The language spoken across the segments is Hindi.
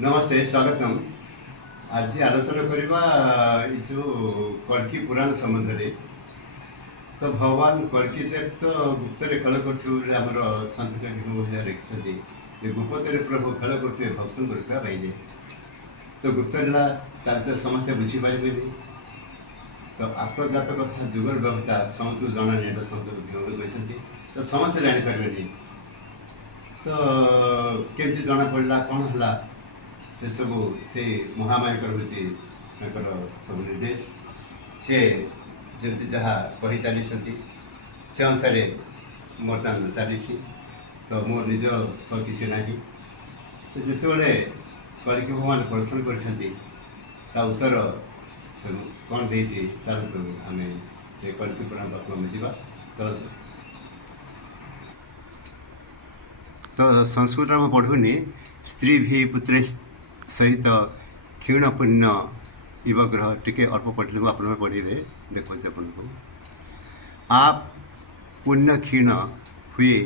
नमस्ते स्वागतम। आज आलोचना करवा जो कल्कि पुराण संबंध रे। तो भगवान कल्कि देव तो गुप्तरे खेल करमर सन्त कवि लिखिं जे गुप्तरे प्रभु खेल कर भक्त कृपा पाइजे। तो गुप्त लीला विषय समस्ते बुझीपारे। तो आत्मजात कथा जुगर व्यवस्था समस्त जना नहीं सन्त कहते तो समस्ते जापर। तो केमती जना पड़ा कौन है से सब से महामायकर हूँ सब निर्देश से जमी जहाँ कही चली से अनुसार बर्तमान चली। तो मोर निज स्व किसी ना तो जिते कलिकी भगवान प्रश्न कर उत्तर से कौन दे चलतु आम से कलिकी पुराण पाक आम जा चलतु। तो संस्कृत में पढ़ुनी स्त्री भी पुत्र सहित क्षीण पुण्य इव ग्रह टी अल्प पढ़े आप पढ़े देखो आपको आप पुण्य क्षीण हुए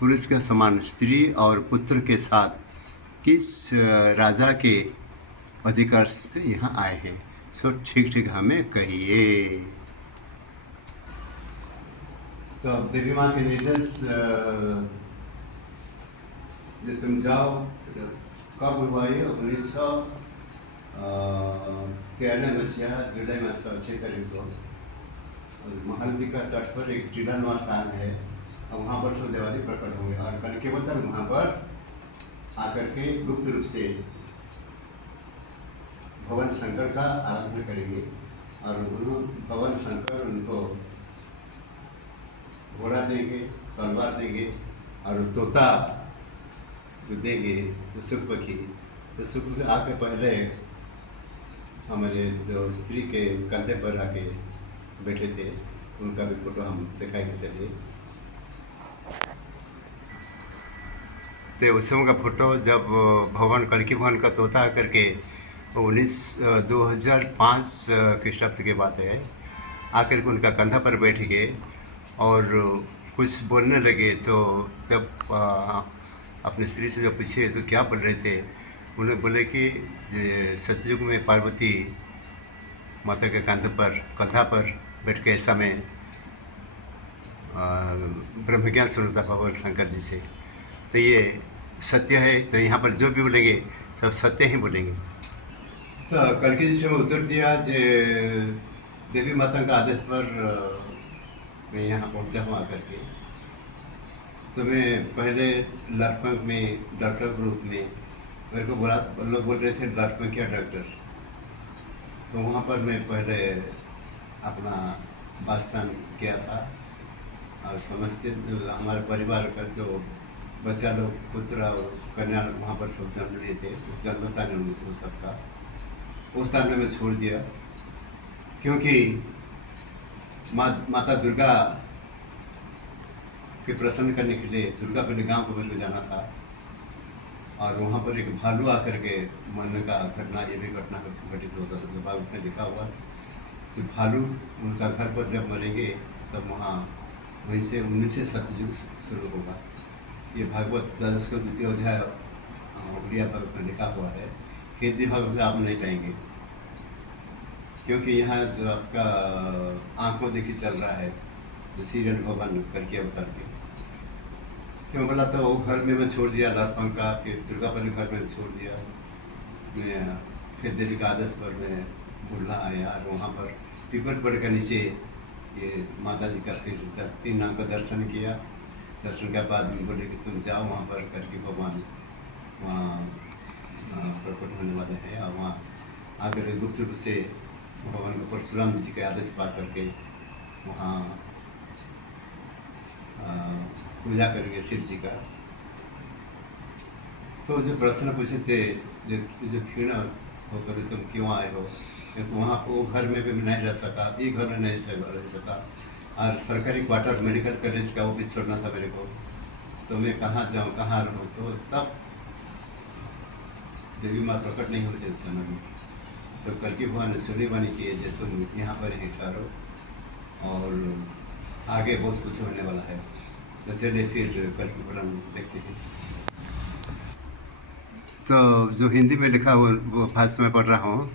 पुरुष के समान स्त्री और पुत्र के साथ किस राजा के अधिकार से यहाँ आए हैं। सो ठीक ठीक हमें कहिए। तो देवी माँ के निर्देश जो तुम जाओ कब हुआ ये 1993 मसीहा जुलाई मास 6 तारीख को महानदी का तट पर एक टीला नुमा स्थान है और वहाँ पर सब देवाली प्रकट होंगे और कल के बदल वहाँ पर आकर के गुप्त रूप से भगवान शंकर का आराधना करेंगे और भगवान शंकर उनको घोड़ा देंगे, तलवार देंगे और तोता जो देंगे तो सुख पखी। तो सुख आके पहले हमारे जो स्त्री के कंधे पर आके बैठे थे उनका भी फोटो हम दिखाएंगे। चलिए तो उस समय का फोटो जब भगवान कल्कि भगवान का तोता आकर के 2005 ख्रीष्टाब्द की बात है आकर के उनका कंधा पर बैठ गए और कुछ बोलने लगे। तो जब अपने स्त्री से जो पूछे तो क्या बोल रहे थे, उन्हें बोले कि सतयुग में पार्वती माता के कंधा पर बैठ के ऐसा में ब्रह्मज्ञान सुनता भगवान शंकर जी से। तो ये सत्य है। तो यहाँ पर जो भी बोलेंगे सब सत्य ही बोलेंगे। तो कल्कि जी से उत्तर दिया जे देवी माता का आदेश पर मैं यहाँ पहुँचा हूँ आकर के। तो मैं पहले लड़पंक में डॉक्टर के रूप में मेरे को बोला, लोग बोल रहे थे लड़पंक या डॉक्टर। तो वहाँ पर मैं पहले अपना वासस्थान किया था और समझते हमारे परिवार का जो बच्चा लोग पुत्र और कन्या लोग वहाँ पर सब जन्म लिए थे, जन्मस्थान उनको सबका उस स्थान में मैं छोड़ दिया क्योंकि माता दुर्गा के प्रसन्न करने के लिए दुर्गा पल्ली गांव को मेरे को जाना था और वहाँ पर एक भालू आकर के मरने का घटना, ये भी घटना घटित होता था। जो भागवत में लिखा हुआ जो भालू उनका घर पर जब मरेंगे तब वहाँ वहीं से 19 सतयुग शुरू होगा। ये भागवत द्वादश को 2 अध्याय उड़िया भागवत में लिखा हुआ है। हिंदी भागवत से आप नहीं पाएंगे क्योंकि यहाँ जो आपका आंखों देखी चल रहा है जो सीरियल भगवान करके अवतार के क्यों बोला। तो वो घर में मैं छोड़ दिया लड़पंक का, फिर दुर्गापल्ली घर में छोड़ दिया मैं। फिर देवी का आदेश पर मैं बुल्ला आया और वहाँ पर पीपल पेड़ के नीचे ये माता जी का फिर 3 नाम का दर्शन किया। दर्शन के बाद में बोले कि तुम जाओ वहाँ पर करके भगवान वहाँ प्रकट होने वाले हैं और वहाँ आकर गुप्त रूप से भगवान को परशुराम जी के आदेश पा करके वहाँ पूजा करेंगे शिव जी का। तो जो प्रश्न पूछे थे जो क्षीण होकर तुम क्यों आए हो, क्योंकि वहाँ वो घर में भी नहीं रह सका, ये घर में नहीं रह सका और सरकारी क्वार्टर मेडिकल कॉलेज का वो भी छोड़ना था मेरे को। तो मैं कहाँ जाऊँ कहाँ रहूँ। तो तब देवी माँ प्रकट नहीं होते उस समय में। तो कल्कि भगवान ने सुनी बानी किए जो तुम यहाँ पर ही ठहरो और आगे बहुत कुछ होने वाला है। तो चलिए फिर कल्कि पुराण देखते हैं। तो जो हिंदी में लिखा वो भाषा में पढ़ रहा हूँ।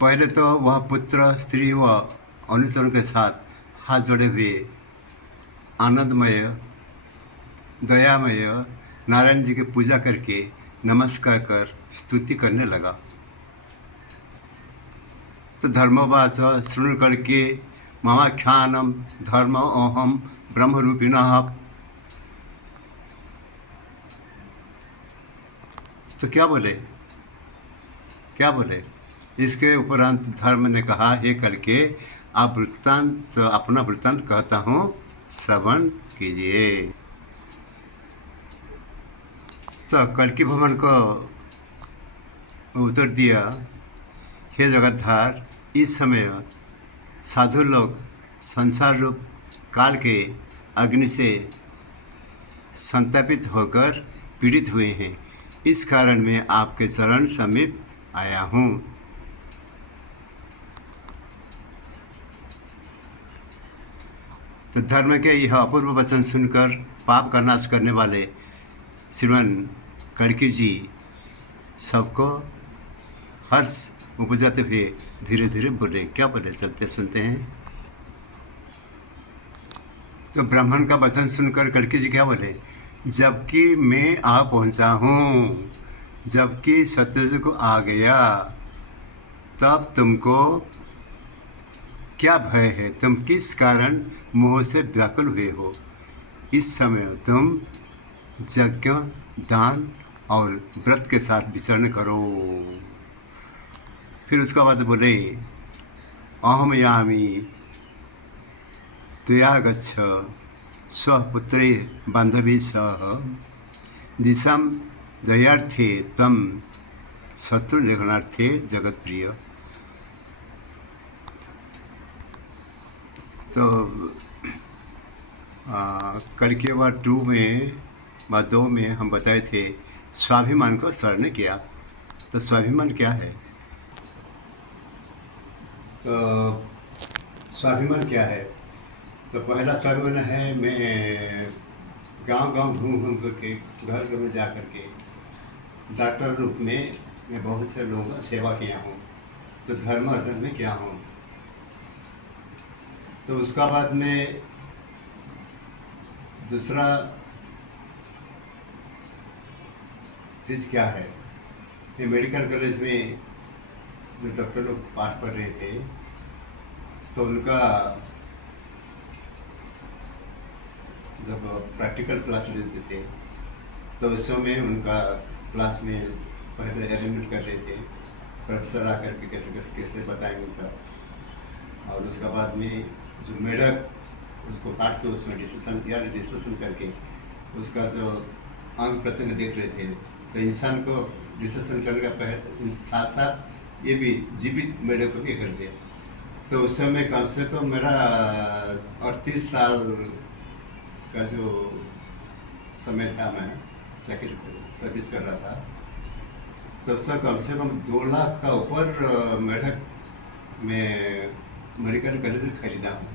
पहले तो वह पुत्र स्त्री व अनुचरों के साथ हाथ जोड़े हुए आनंदमय दयामय नारायण जी की पूजा करके नमस्कार कर स्तुति करने लगा। तो धर्मवाच शृणु करके ममाख्यानम धर्म अहम ब्रह्मरूपिणः। तो क्या बोले? इसके उपरांत धर्म ने कहा, हे करके आप वृत्तांत अपना वृत्तांत कहता हूँ, श्रवण कीजिए। तो कल्कि भवन को उत्तर दिया, हे जगतधार, इस समय साधु लोग संसार रूप काल के अग्नि से संतापित होकर पीड़ित हुए हैं। इस कारण मैं आपके चरण समीप आया हूँ। तो धर्म के यह अपूर्व वचन सुनकर पाप का नाश करने वाले श्रीमान कल्कि जी सबको हर्ष उपजाते हुए धीरे धीरे बोले। क्या बोले, चलते सुनते हैं। तो ब्राह्मण का वचन सुनकर कल्कि जी क्या बोले, जबकि मैं आ पहुंचा हूँ, जबकि सत्ययुग आ गया, तब तुमको क्या भय है? तुम किस कारण मोह से व्याकुल हुए हो? इस समय तुम यज्ञ, दान और व्रत के साथ विचरण करो। फिर उसके बाद बोले, अहम यामी त्वया गच्छ स्वपुत्रे बांधवी सह दिशां जयार्थे तम शत्रु लेखनार्थे जगत प्रिय। तो कल्कि 2 में 2 में हम बताए थे स्वाभिमान को स्मरण किया। तो स्वाभिमान क्या है? तो स्वाभिमान क्या है? तो पहला स्वाभिमान है, मैं गांव घूम करके, घर घर में जा करके डॉक्टर रूप में मैं बहुत से लोगों का सेवा किया हूँ। तो धर्म अर्जन में किया हूँ। तो उसका बाद में दूसरा चीज़ क्या है, ये मेडिकल कॉलेज में जो डॉक्टर लोग पाठ पढ़ रहे थे, तो उनका जब प्रैक्टिकल क्लास लेते थे, तो उस समय उनका क्लास में पहले अरेंजमेंट कर रहे थे, प्रोफेसर आकर के कैसे बताएंगे सब। और उसका बाद में जो मेढक उसको काट के उसमें डिस्कशन करके उसका जो अंग प्रत्यंग देख रहे थे। तो इंसान को डिस्कशन करने का पहले साथ साथ ये भी जीवित मेढक को भी करते। तो उस समय कम से कम मेरा 38 साल का जो समय था, मैं सर्विस कर रहा था। तो उसका कम से कम 2 लाख का ऊपर मेढक में मेडिकल कॉलेज खरीदा हूँ।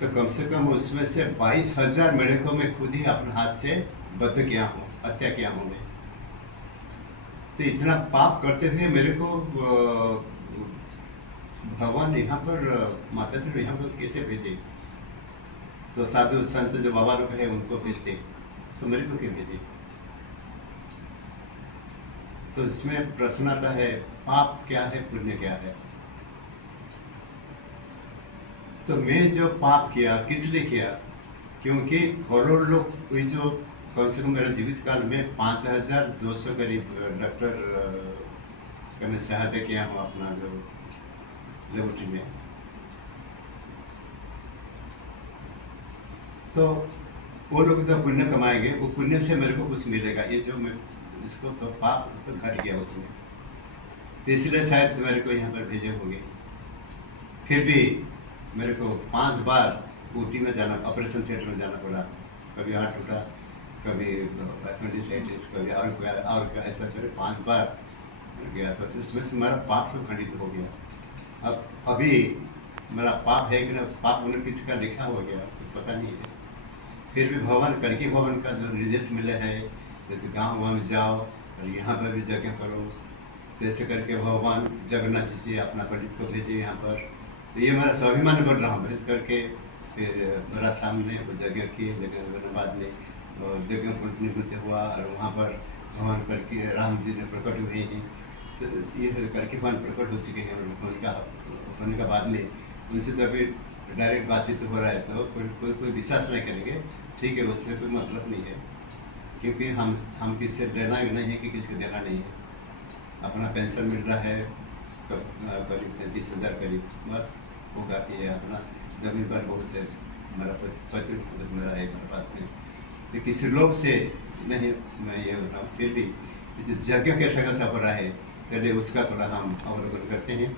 तो कम से कम उसमें से 22,000 मेढकों में खुद ही अपने हाथ से बद्ध किया हूँ, हत्या किया हूँ मैं। तो इतना पाप करते हुए मेरे को भगवान यहाँ पर, माता श्री यहाँ पर कैसे भेजे? तो साधु संत जो बाबा लोग हैं उनको भेजते, तो मेरे को क्यों भेजे? तो इसमें प्रश्न आता है, पाप क्या है, पुण्य क्या है? तो मैं जो पाप किया किस लिए किया? क्योंकि करोड़ लोग हुई, जो कम से कम मेरा जीवित काल में 5,200 करीब डॉक्टर का मैं सहायता किया हूँ अपना जो लेबोरेटरी में। तो वो लोग जो पुण्य कमाएंगे, वो पुण्य से मेरे को कुछ मिलेगा। ये जो मैं इसको तो पाप सब घट गया उसमें, तो इसलिए शायद मेरे को यहाँ पर भेजे होंगे। फिर भी मेरे को 5 बार ऊटी में जाना, ऑपरेशन थिएटर में जाना पड़ा। कभी हाथ टूटा, कभी एपेंडिसाइटिस, कभी और क्या ऐसा करे 5 बार गया। तो उसमें से मेरा पाप सब खंडित हो गया। अब अभी मेरा पाप है कि ना, पाप उन्हें किसी का लिखा हो गया तो पता नहीं है। फिर भी भगवान कल्कि भवन का जो निर्देश मिले है, तो गाँव में जाओ और यहाँ पर भी यज्ञ करो। तो ऐसे करके भगवान जगन्नाथ जी से अपना पंडित को भेजे यहाँ पर। तो ये मेरा स्वाभिमान बन रहा हूँ। इस करके फिर मेरा सामने वो यज्ञ किए, यज्ञ करने के बाद में यज्ञ पूर्ति हुआ और वहाँ पर भगवान करके राम जी ने प्रकट हुए हैं। तो ये करके भगवान प्रकट हो चुके हैं और उनका होने के बाद में उनसे तो अभी डायरेक्ट बातचीत हो रहा है, तो कोई विश्वास नहीं करेंगे, ठीक है, उससे कोई मतलब नहीं है, क्योंकि हम किससे लेना ही नहीं है कि किसको देना नहीं है। अपना पेंशन मिल रहा है करीब 35,000 करीब, बस वो काफ़ी है। अपना जमीन पर बहुत से मेरा पैतृक संपत्ति मेरा है मेरे पास में, तो किसी लोग से नहीं मैं ये बता रहा हूँ। फिर भी जो यज्ञ कैसा कैसा हो रहा है, चलिए उसका थोड़ा हम अवलोकन करते हैं।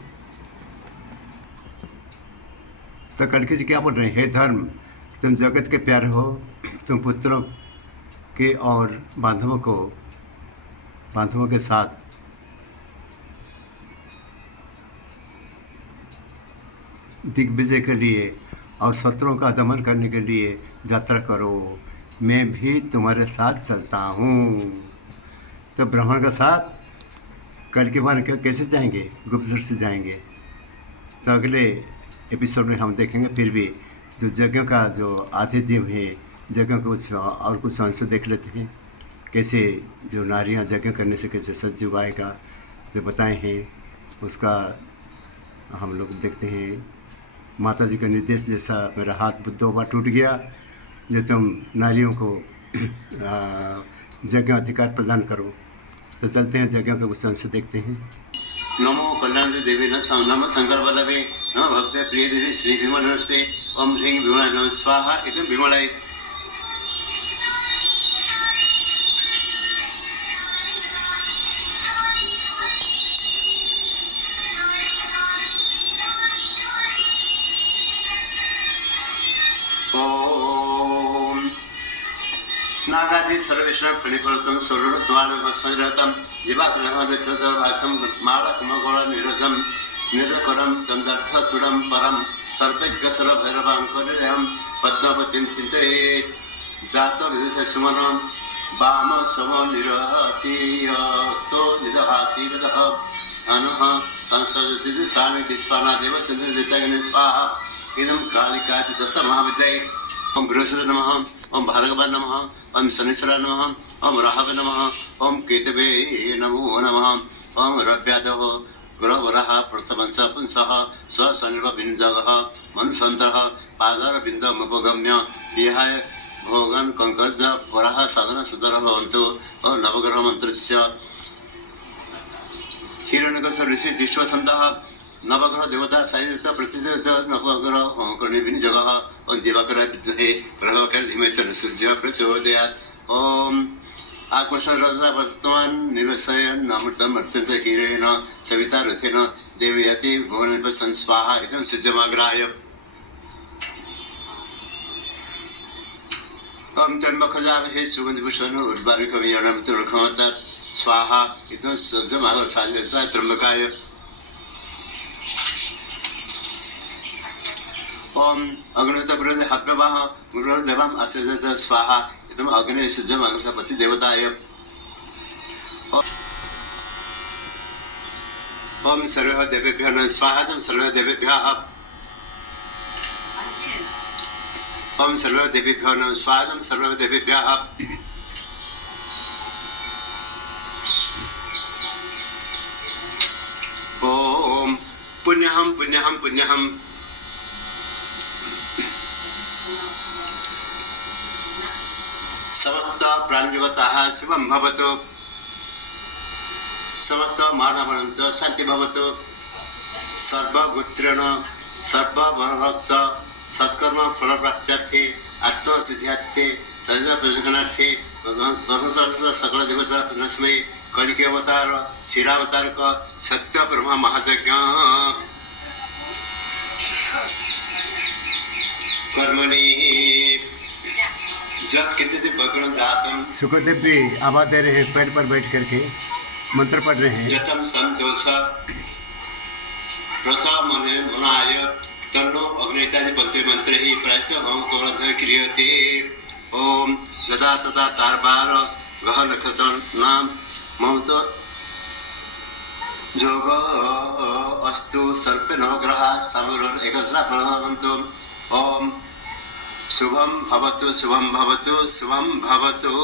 तो कलकी जी क्या बोल रहे हैं? हे धर्म, तुम जगत के प्यारे हो, तुम पुत्रों के और बांधवों के साथ दिग्विजय के लिए और शत्रुओं का दमन करने के लिए यात्रा करो। मैं भी तुम्हारे साथ चलता हूँ। तो ब्राह्मण का साथ कलकी वन कैसे जाएंगे? गुप्त रूप से जाएंगे। तो अगले एपिसोड में हम देखेंगे। फिर भी जो यज्ञ का जो आतिथ्य है, यज्ञ कुछ और कुछ अंश देख लेते हैं, कैसे जो नारियां यज्ञ करने से कैसे सजीव आएगा जो बताए हैं, उसका हम लोग देखते हैं। माता जी का निर्देश जैसा मेरा हाथ 2 बार टूट गया, जो तुम नारियों को यज्ञ अधिकार प्रदान करो। तो चलते हैं, यज्ञ का कुछ अंश देखते हैं। नमो कल्याण देवी नमो शंकर वल्लभे नमो भक्त प्रिय देवी श्री विमल नमस्ते ओम ह्रीं विमलाय नमः स्वाहा इदं विमलाय। ओम नागादि सर्वेश्वर फणिफलतम सर्वत्वानुपस्मरतम दिवाकरहरितदवाकं मालकमगोल निरजम निरकरम चंदर्थचूड़म परम सर्वज्ञसरभैरवाङ्करिणयं पद्मावतीं चिन्तये जातविदुष सुमनं वाम सम निरतीयतो निदहातिरदः अनः संसदतिदुषाणि विश्वानादेव सिन्धुदितगणे स्वाहा इदं कालिकाति दश महाविद्याय। ओम बृहस्पति नमः, ओम भार्गवाय नमः, ओम शनिश्चराय नमः, ओम राहवे नमः, ओम केतवे नमो नमः, ओम रव्यादः ग्रहवरः प्रथमंस पुंसः स्वशनिर्विंजगः मनुष्यन्तः पादारविन्दमुपगम्य विहाय भोगन् कंकर्ज वरः साधन सुदरः भवन्तु। ओम नवग्रह मंत्रस्य हिरण्यकश ऋषि दिष्वसन्तः नवग्रह देवता साहित्य प्रतिष्ठित नवग्रह होमकर्णी विनिजगः ओम दिवाकर विद्महे प्रभाकर धीमहि सूर्य प्रचोदयात्। ओम आकोशरसा वर्तमान निरसयन् अमृतम् अर्थञ्च हीरेण सविता रथेन देवयति भुवनेव संस्वाहा इदं सज्जमाग्राह्य। ओम त्र्यंबकजामहे सुगन्धिपुष्पं उर्वारुकमियं तुलखमतत् स्वाहा इदं सज्जमाग्राह्य त्र्यंबकाय। ओम अग्निहोत्र हव्यवाह गुरुर्देवम् आसेजत स्वाहा इदम् अग्ने सज्जमाग्रहपति देवताय। ओम सर्वः देवेभ्यः नमः स्वाहा इदं सर्वः देवेभ्यः। ओम सर्वः देवेभ्यः नमः स्वाहा इदं सर्वः देवेभ्यः। ओम पुण्यहं पुण्यहं पुण्यहं समस्त प्राणिजगतः शिवं भवतु, समस्त मानवानां च शान्ति भवतु। सर्वगोत्रेण सर्ववर्णभक्त सत्कर्म फलप्राप्त्यर्थे आत्मसिद्ध्यर्थे शरीर प्रदर्शनार्थे सकल देवता तस्मै कलिके अवतार क्षीरावतार का सत्य ब्रह्म महायज्ञ कर्मणि सुखदेव भी आवाज दे रहे हैं, पेड़ पर बैठ करके मंत्र पढ़ रहे हैं। जतम तम दोष रसा मने मनाय तन्नो अग्नितादि पंच मंत्र ही प्रायश्च होम कोरध क्रियते। ओम यदा तदा तारबार ग्रह नक्षत्र नाम ममत जोग अस्तु सर्पे नवग्रह सामर एकत्र प्रणवन्तु ओम शुभम भवतु शुभम भवतु शुभम भवतु।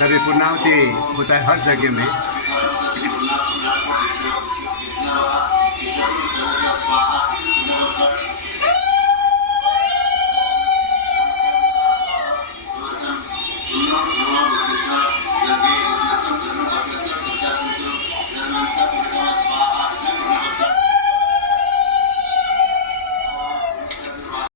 तभी पूर्णाहुति होता है हर जगह में। स्वाहा